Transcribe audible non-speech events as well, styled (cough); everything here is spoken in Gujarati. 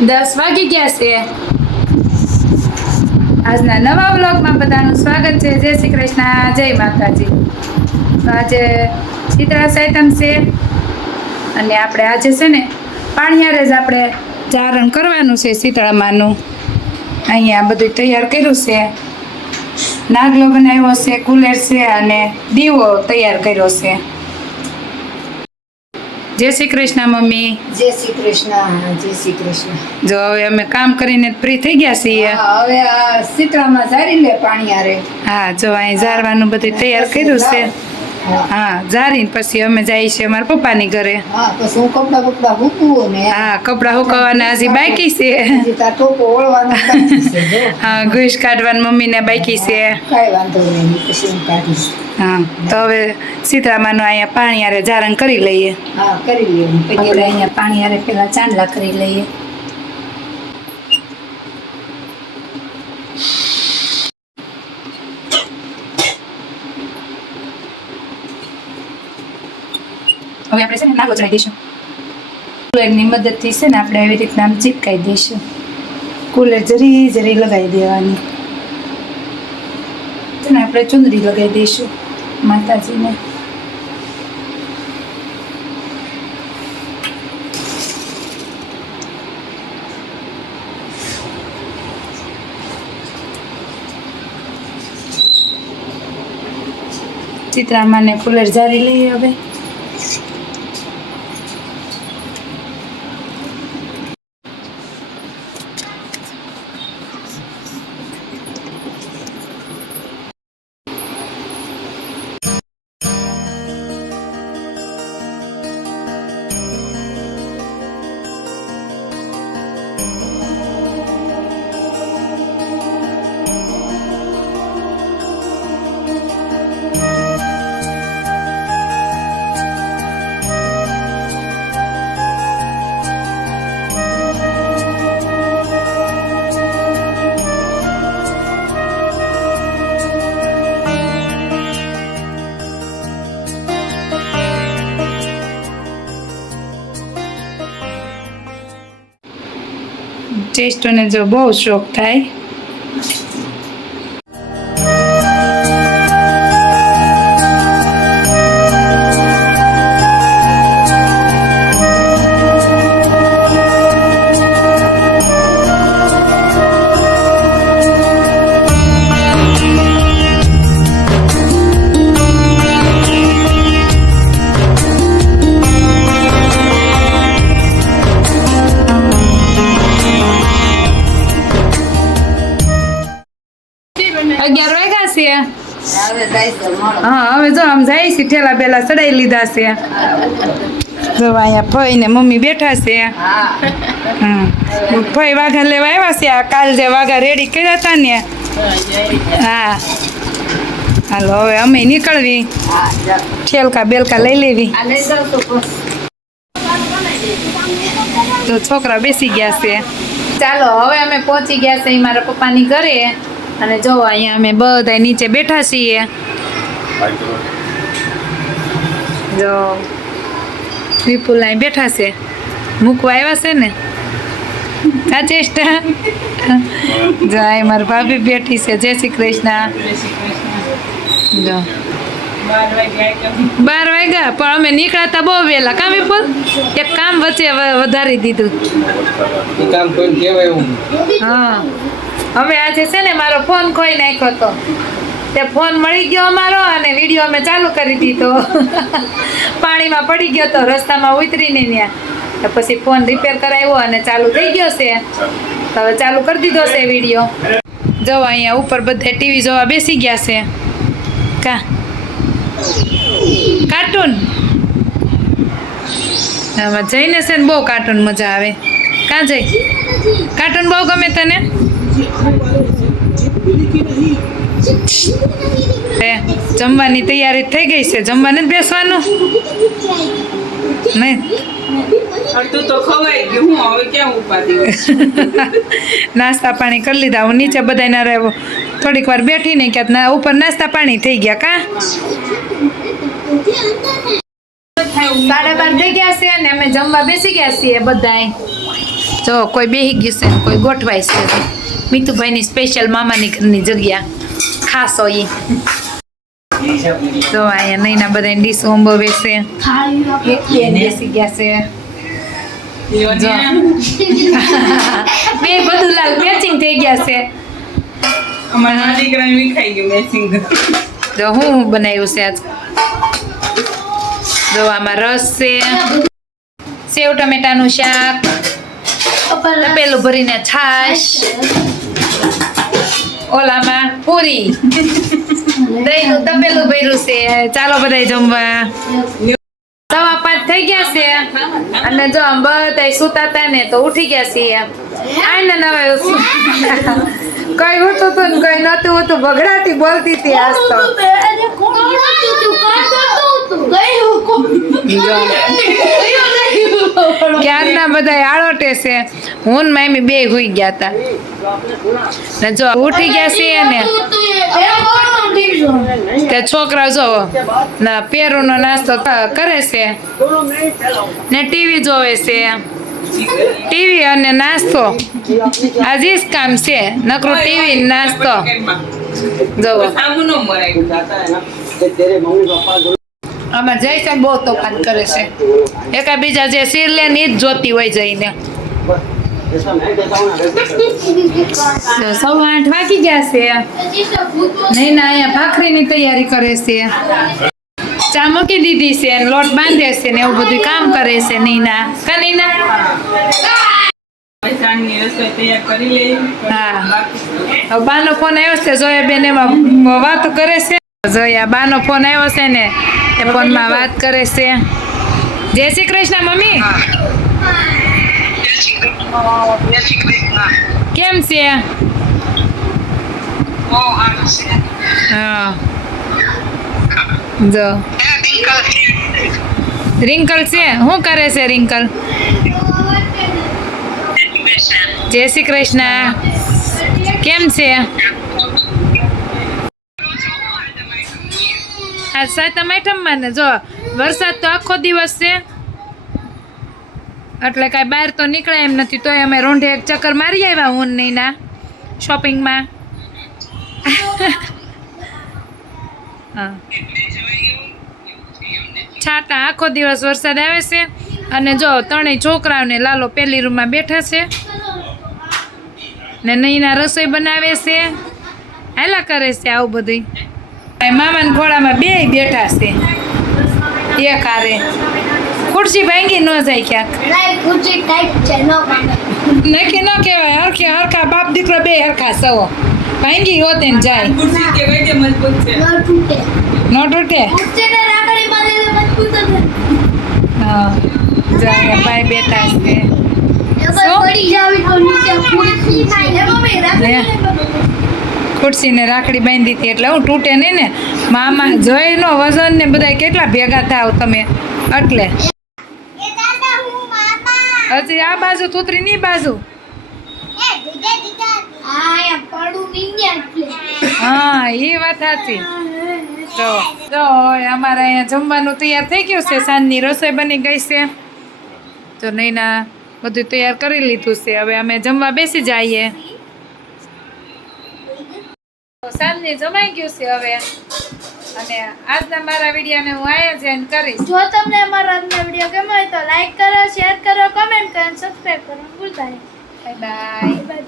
દસ વાગી ગયા છે. આજના નવા બ્લોગમાં બધાનું સ્વાગત છે. જય શ્રી કૃષ્ણ. જય માતાજી. આજે શીતળા સાયતન છે. અને આપણે આજે છે ને પાણીયારે જ આપણે ચારણ કરવાનું છે શીતળામાનું. અહીંયા બધું તૈયાર કર્યું છે. નાગલો બનાવ્યો છે, કુલેર છે અને દીવો તૈયાર કર્યો છે. જય શ્રી કૃષ્ણ મમ્મી. જય શ્રી કૃષ્ણ જય શ્રી કૃષ્ણ. જો હવે અમે કામ કરીને ફ્રી થઈ ગયા છીએ. હવે આ સિતરામાં ઝારી લે પાણી આરે. હા જો અહીં ઝારવાનું બધું તૈયાર કર્યું છે. હા ઝારીને પછી અમે જઈએ છીએ અમારા પપ્પાની ઘરે. હા, પછી હું કપડા ને હા કપડાં હુકવવાના હજી બાકી છે. ટોપો ઓળવાનો. હા ઘૂસ કાઢવાનું મમ્મીને બાકી છે. કાંઈ વાંધો નહીં પછી હું કાઢીશ. હા તો હવે સીતરામાનું અહીંયા પાણી હારે ઝારણ કરી લઈએ. હા કરી લઈએ. અહીંયા પાણી હારે પેલા ચાંદલા કરી લઈએ. હવે આપણે છે ને ના ગોચરાઈ દઈશું. કુલરની મદદથી છે ને આપણે આવી રીતના આમ ચીપકાઈ દઈશું. કુલર જરી જરી લગાવી દેવાની. છે ને આપણે ચુંદડી લગાવી દઈશું માતાજીને. ચિત્રામાને કુલર જારી લઈએ હવે. ટેસ્ટોને જો બહુ શોખ થાય. હા હવે જો આમ જાય છે ઠેલા બેલા ચડાઈ લીધા છે. જો અહીંયા ફઈ ને મમ્મી બેઠા છે. ફઈ વાઘા લેવા આવ્યા છે આ કાલ જે વાઘા રેડી કર્યા હતા ને. હા. હાલો હવે અમે નીકળવી. ઠેલકા બેલકા લઈ લેવી. તો છોકરા બેસી ગયા છે. ચાલો હવે અમે પહોંચી ગયા છે મારા પપ્પાની ઘરે. અને જો અહીંયા અમે બધા નીચે બેઠા છીએ. જો વિપુલ અહીં બેઠા છે. મૂકવા આવ્યા છે ને? આ ચેષ્ટા જો અહીં મારી ભાભી બેઠી છે. જય શ્રી કૃષ્ણ. જો. બાર વાગ્યા પણ અમે નીકળાતા બહુ વહેલા. કામ વિપુલ? એક કામ વચ્ચે વધારી દીધું. કામ હા. હવે આજે છે ને મારો ફોન ખોઈ નાખ્યો હતો તે ફોન મળી ગયો અમારો અને વીડિયો અમે ચાલુ કરી દીધો. (laughs) પાણીમાં પડી ગયો તો રસ્તામાં ઉતરીને ત્યાં. પછી ફોન રિપેર કરાવ્યો અને ચાલુ થઈ ગયો છે. હવે ચાલુ કરી દીધો છે વીડિયો. જો અહીંયા ઉપર બધે ટીવી જોવા બેસી ગયા છે. કા? કાર્ટૂન? આમાં જઈને છે ને બહુ કાર્ટૂન મજા આવે. કાં જઈ? કાર્ટૂન બહુ ગમે તને? જમવાની તૈયારી થઈ ગઈ છે. જમવાને જ બેસવાનું? નહીં. અડધું તો ખવાઈ ગયું. હું હવે ક્યાં ઉપાધિ હોય? નાસ્તા પાણી કરી લીધા. હું નીચે બધાના રહેવો. થોડીક વાર બેઠીને ક્યાંક ના ઉપર નાસ્તા પાણી થઈ ગયા કા? સાડા બાર થઈ ગયા છે અને અમે જમવા બેસી ગયા છીએ બધાય. જો કોઈ બેહી ગયું છે ને કોઈ ગોઠવાય છે. મીતુભાઈની સ્પેશિયલ મામાની ઘરની જગ્યા. ખાસ હોય. તો અહીંયા નૈના બધા ડીશ ઓંબો છે. બેસી ગયા છે. (laughs) બે બધું લાલ મેચિંગ થઈ ગયા છે. અમારા દીકરાને વિખાઈ ગયું મેચિંગ જો હું બનાવ્યું છે આજ? જો આમાં રસ છે. સેવ ટમેટાનું શાક. પેલું ભરીને છાશ. ઓલામાં પૂરી દહીંનું તપેલું ભર્યું છે. ચાલો બધા જમવા. સવા પાંચ થઈ ગયા છે. અને જો આમ બધા સુતા હતા ને તો ઉઠી ગયા છીએ. આને નવે કઈ હોતું હતું ને કઈ નતું હોતું. બગડાતી બોલતી હતી આજ તો. ક્યારના બધા આળોટે છે. હું ને મામી બે હુઈ ગયા હતા ને જો ઉઠી ગયા છે ને. તે છોકરા જો ના પેરોનો નાસ્તો કરે છે. ને ટીવી જોવે છે. ટીવી અને નાસ્તો. આજે જ કામ છે. નકરું ટીવી નાસ્તો. જોવો. આમાં જય મરાય. આમાં જયસન બહુ તોફાન કરે છે. એકાબીજા જે સિર લે ને જ જોતી હોય જઈને. સવા આઠ વાગી ગયા છે. નહીં ના અહીંયા ભાખરીની તૈયારી કરે છે. ચા દીધી છે લોટ બાંધે છે ને એવું બધું કામ કરે છે નીના. કા નીના? હા. બાનો ફોન આવ્યો છે, જોયા બેન એમાં વાતો કરે છે. જોયા, બાનો ફોન આવ્યો છે ને, એ ફોનમાં વાત કરે છે. જય શ્રી કૃષ્ણ, મમ્મી. કેમ છે? હા. જો. રિંકલ છે? શું કરે છે રિંકલ? જય શ્રી કૃષ્ણ. કેમ છે? આ સાતમ આઠમમાં ને જો, વરસાદ તો આખો દિવસ છે. એટલે કાંઈ બહાર તો નીકળે એમ નથી, તોય અમે રોંઢે એક ચક્કર મારી આવ્યા હું નહીંના શોપિંગમાં (laughs) હા. છાટા આખો દિવસ વરસાદ આવે છે અને જો ત્રણેય છોકરાઓને લાલો પેલી રૂમમાં બેઠા છે ને નહીંના રસોઈ બનાવે છે. હાલા કરે છે આવું બધું મામાના ઘોડામાં બે બેઠા છે. એક હારે. ખુરશી ભાંગી ન જાય ક્યાંક. નક્કી ન કહેવાય હરખે હરખા બાપ દીકરો બે હરખા સવો. ભાંગી હોતે ને જાય. ખુરશી કે મજબૂત છે? ન તૂટે. હા જો ભાઈ છે. ખુરશીને રાખડી બાંધી હતી એટલે હું તૂટે નહીં ને. મામા જોઈ નો વજન ને બધા કેટલા ભેગા થાવ તમે? એટલે. હજી આ બાજુ તૂતરી ની બાજુ. હા એ વાત સાચી. તો તો અમારે અહીંયા જમવાનું તૈયાર થઈ ગયું છે. સાંજની રસોઈ બની ગઈ છે. તો નૈના બધું તૈયાર કરી લીધું છે. હવે અમે જમવા બેસી જઈએ. તો સાંજની જમાઈ ગયું છે હવે. અને આજના મારા વિડીયોને હું આયોજન કરીશ. જો તમને અમારો આજનો વીડિયો ગમ્યો હોય તો લાઈક કરો શેર કરો કમેન્ટ કરો અને સબસ્ક્રાઇબ કરવાનું ભૂલતા નહીં. બાય